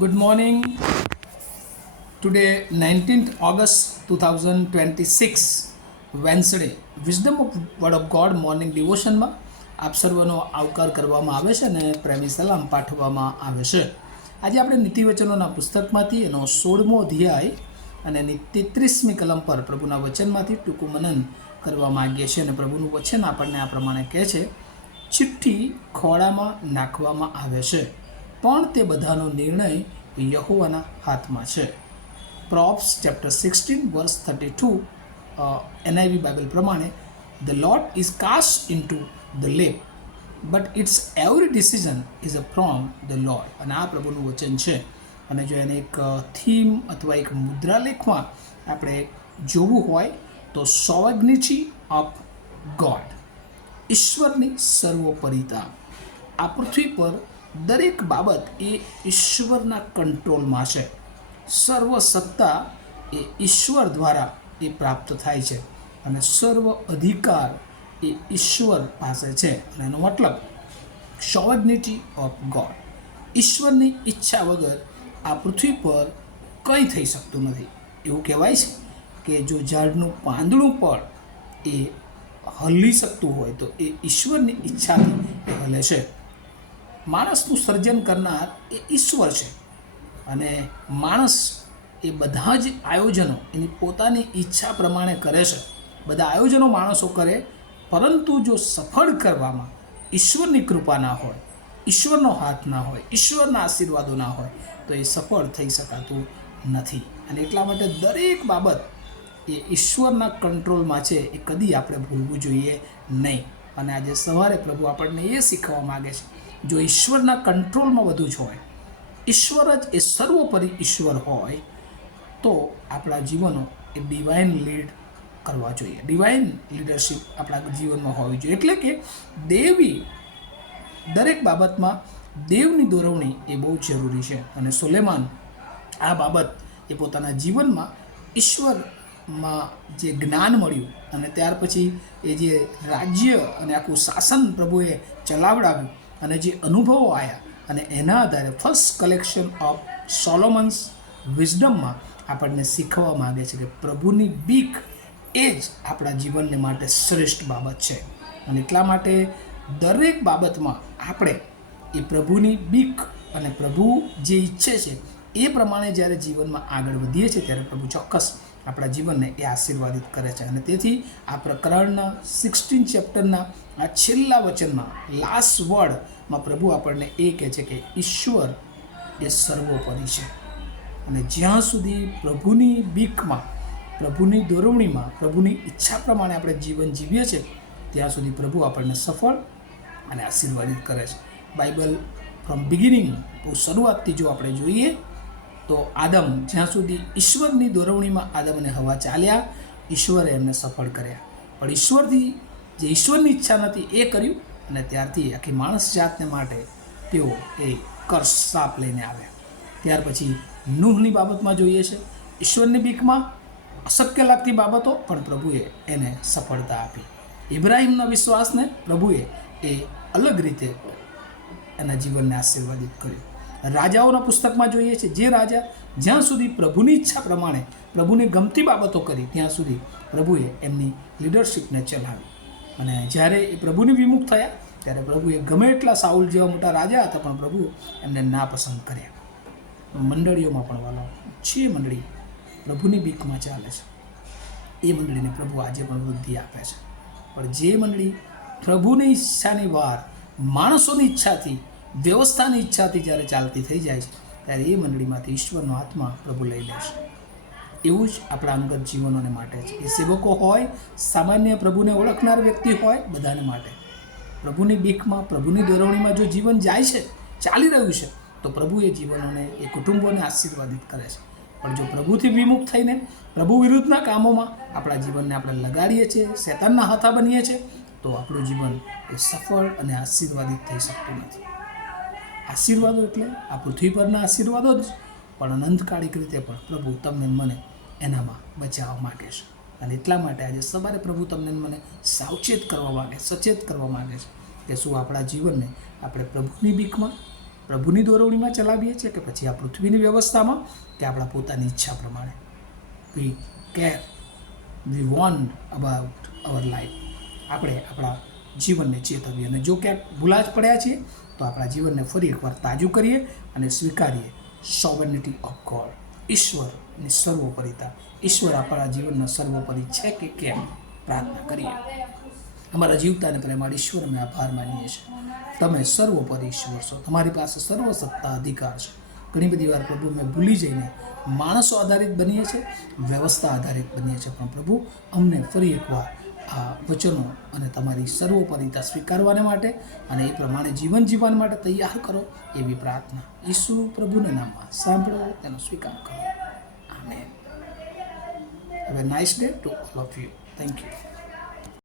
Good morning. Today, 19th August 2026, Wednesday. Wisdom of Word of God morning ડિવોશનમાં આપ સર્વનો આવકાર કરવામાં આવે છે અને પ્રેમી સલામ પાઠવવામાં આવે છે. આજે આપણે નીતિવચનોના પુસ્તકમાંથી એનો 16મો અધ્યાય અને એની 33મી કલમ પર પ્રભુના વચનમાંથી ટૂંકું મનન કરવા માગીએ છીએ. અને પ્રભુનું વચન આપણને આ પ્રમાણે કહે છે, ચિઠ્ઠી ખોળામાં નાખવામાં આવે છે, પણ તે બધાનો નિર્ણય યહોવાના હાથમાં છે. Proverbs chapter 16 verse 32 NIV Bible પ્રમાણે, the lot is cast into the lap, but it's every decision is a from the Lord. અને આ પ્રભુનું વચન છે. અને જો એને એક થીમ અથવા એક મુદ્રાલેખમાં આપણે જોવું હોય તો સોવર્નિટી ઓફ ગોડ, ઈશ્વરની સર્વોપરિતા. આ પૃથ્વી પર દરેક બાબત એ ઈશ્વરના કંટ્રોલમાં છે. સર્વ સત્તા એ ઈશ્વર દ્વારા એ પ્રાપ્ત થાય છે અને સર્વ અધિકાર એ ઈશ્વર પાસે છે. અને એનો મતલબ સોવર્નિટી ઓફ ગોડ, ઈશ્વરની ઈચ્છા વગર આ પૃથ્વી પર કંઈ થઈ શકતું નથી. એવું કહેવાય છે કે જો ઝાડનું પાંદડું પણ એ હલી શકતું હોય તો એ ઈશ્વરની ઈચ્છાથી એ હલે છે. માણસનું સર્જન કરનાર એ ઈશ્વર છે અને માણસ એ બધા જ આયોજનો એની પોતાની ઈચ્છા પ્રમાણે કરે છે. બધા આયોજનો માણસો કરે, પરંતુ જો સફળ કરવામાં ઈશ્વરની કૃપા ના હોય, ઈશ્વરનો હાથ ના હોય, ઈશ્વરના આશીર્વાદો ના હોય તો એ સફળ થઈ શકાતું નથી. અને એટલા માટે દરેક બાબત એ ઈશ્વરના કંટ્રોલમાં છે, એ કદી આપણે ભૂલવું જોઈએ નહીં. અને આજે સવારે પ્રભુ આપણને એ શીખવા માગે છે, જો ઈશ્વરના કંટ્રોલમાં બધું જ હોય, ઈશ્વર જ એ સર્વોપરી ઈશ્વર હોય તો આપણા જીવનો એ ડિવાઇન લીડ કરવા જોઈએ. ડિવાઇન લીડરશિપ આપણા જીવનમાં હોવી જોઈએ. એટલે કે દેવી દરેક બાબતમાં દેવની દોરવણી એ બહુ જરૂરી છે. અને સોલેમાન આ બાબત એ પોતાના જીવનમાં ઈશ્વરમાં જે જ્ઞાન મળ્યું અને ત્યાર પછી એ જે રાજ્ય અને આખું શાસન પ્રભુએ ચલાવડાવ્યું અને જે અનુભવો આવ્યા અને એના આધારે ફર્સ્ટ કલેક્શન ઓફ સોલોમન્સ વિઝડમમાં આપણને શીખવા માગે છે કે પ્રભુની બીક એ જ આપણા જીવનને માટે શ્રેષ્ઠ બાબત છે. અને એટલા માટે દરેક બાબતમાં આપણે એ પ્રભુની બીક અને પ્રભુ જે ઈચ્છે છે એ પ્રમાણે જ્યારે જીવનમાં આગળ વધીએ છીએ ત્યારે પ્રભુ ચોક્કસ આપણા જીવનને એ આશીર્વાદિત કરે છે. અને તેથી આ પ્રકરણના 16 ચેપ્ટરના આ છેલ્લા વચનમાં, લાસ્ટ વર્ડમાં પ્રભુ આપણને એ કહે છે કે ઈશ્વર એ સર્વોપરી છે. અને જ્યાં સુધી પ્રભુની બીકમાં, પ્રભુની દોરવણીમાં, પ્રભુની ઈચ્છા પ્રમાણે આપણે જીવન જીવીએ છીએ ત્યાં સુધી પ્રભુ આપણને સફળ અને આશીર્વાદિત કરે છે. બાઇબલ ફ્રોમ બિગિનિંગ, બહુ શરૂઆતથી જો આપણે જોઈએ તો આદમ, જ્યાં સુધી ઈશ્વરની દોરવણીમાં આદમ અને હવા ચાલ્યા, ઈશ્વરે એમને સફળ કર્યા. પણ ઈશ્વરથી જે ઈશ્વરની ઈચ્છા નથી એ કર્યું અને ત્યારથી આખી માણસ જાતને માટે તેઓ એ કર્સ, શાપ લઈને આવ્યા. ત્યાર પછી નૂહની બાબતમાં જોઈએ છે, ઈશ્વરની બીકમાં અશક્ય લાગતી બાબતો પણ પ્રભુએ એને સફળતા આપી. ઇબ્રાહિમના વિશ્વાસને પ્રભુએ એ અલગ રીતે એના જીવનને આશીર્વાદિત કર્યું. રાજાઓના પુસ્તકમાં જોઈએ છે, જે રાજા જ્યાં સુધી પ્રભુની ઈચ્છા પ્રમાણે પ્રભુને ગમતી બાબતો કરી ત્યાં સુધી પ્રભુએ એમની લીડરશિપને ચલાવી. અને જ્યારે એ પ્રભુની વિમુખ થયા ત્યારે પ્રભુએ ગમે એટલા સાઉલ જેવા મોટા રાજા હતા પણ પ્રભુ એમને નાપસંદ કર્યા. મંડળીઓમાં પણ વાલો જે મંડળી પ્રભુની બીકમાં ચાલે છે એ મંડળીને પ્રભુ આજે પણ વૃદ્ધિ આપે છે. પણ જે મંડળી પ્રભુની ઈચ્છાની વાર માણસોની ઈચ્છાથી, વ્યવસ્થાની ઈચ્છાથી જ્યારે ચાલતી થઈ જાય છે ત્યારે એ મંડળીમાંથી ઈશ્વરનો આત્મા પ્રભુ લઈ લે છે. એવું જ આપણા અંગત જીવનોને માટે છે. એ સેવકો હોય, સામાન્ય પ્રભુને ઓળખનાર વ્યક્તિ હોય, બધાને માટે પ્રભુની બીકમાં, પ્રભુની દોરવણીમાં જો જીવન જાય છે, ચાલી રહ્યું છે તો પ્રભુ એ જીવનોને, એ કુટુંબોને આશીર્વાદિત કરે છે. પણ જો પ્રભુથી વિમુખ થઈને પ્રભુ વિરુદ્ધના કામોમાં આપણા જીવનને આપણે લગાડીએ છીએ, શેતાનના હાથા બનીએ છીએ તો આપણું જીવન એ સફળ અને આશીર્વાદિત થઈ શકતું નથી. આશીર્વાદો એટલે આ પૃથ્વી પરના આશીર્વાદો જ, પણ અનંતકાળિક રીતે પણ પ્રભુ તમને મને એનામાં બચાવવા માગે છે. અને એટલા માટે આજે સવારે પ્રભુ તમને મને સાવચેત કરવા માગે, સચેત કરવા માગે છે કે શું આપણા જીવનને આપણે પ્રભુની બીકમાં, પ્રભુની દોરવણીમાં ચલાવીએ છીએ કે પછી આ પૃથ્વીની વ્યવસ્થામાં કે આપણા પોતાની ઈચ્છા પ્રમાણે. We care, we want about our life. આપણે આપણા જીવનને ચેતવીએ, અને જો ક્યાંક ભૂલા જ પડ્યા છીએ તો આપણા જીવનને ફરી એકવાર તાજું કરીએ અને સ્વીકારીએ સોવર્નિટી ઓફ ગોડ, ઈશ્વરની સર્વોપરિતા. ઈશ્વર આપણા જીવનના સર્વોપરી છે કે કેમ, પ્રાર્થના કરીએ. અમારા જીવતા અને પ્રેમાળ ઈશ્વર, અમે આભાર માનીએ છીએ. તમે સર્વોપરી ઈશ્વર છો, તમારી પાસે સર્વ સત્તા અધિકાર છે. ઘણી બધી વાર પ્રભુ અમે ભૂલી જઈને માણસો આધારિત બનીએ છીએ, વ્યવસ્થા આધારિત બનીએ છીએ, પણ પ્રભુ અમને ફરી એકવાર આ વચનો અને તમારી સર્વોપરિતા સ્વીકારવાને માટે અને એ પ્રમાણે જીવન જીવવા માટે તૈયાર કરો, એવી પ્રાર્થના ઈસુ પ્રભુના નામમાં સાંભળો, તેનો સ્વીકાર કરો. Amen. Have a nice day to all of you. Thank you.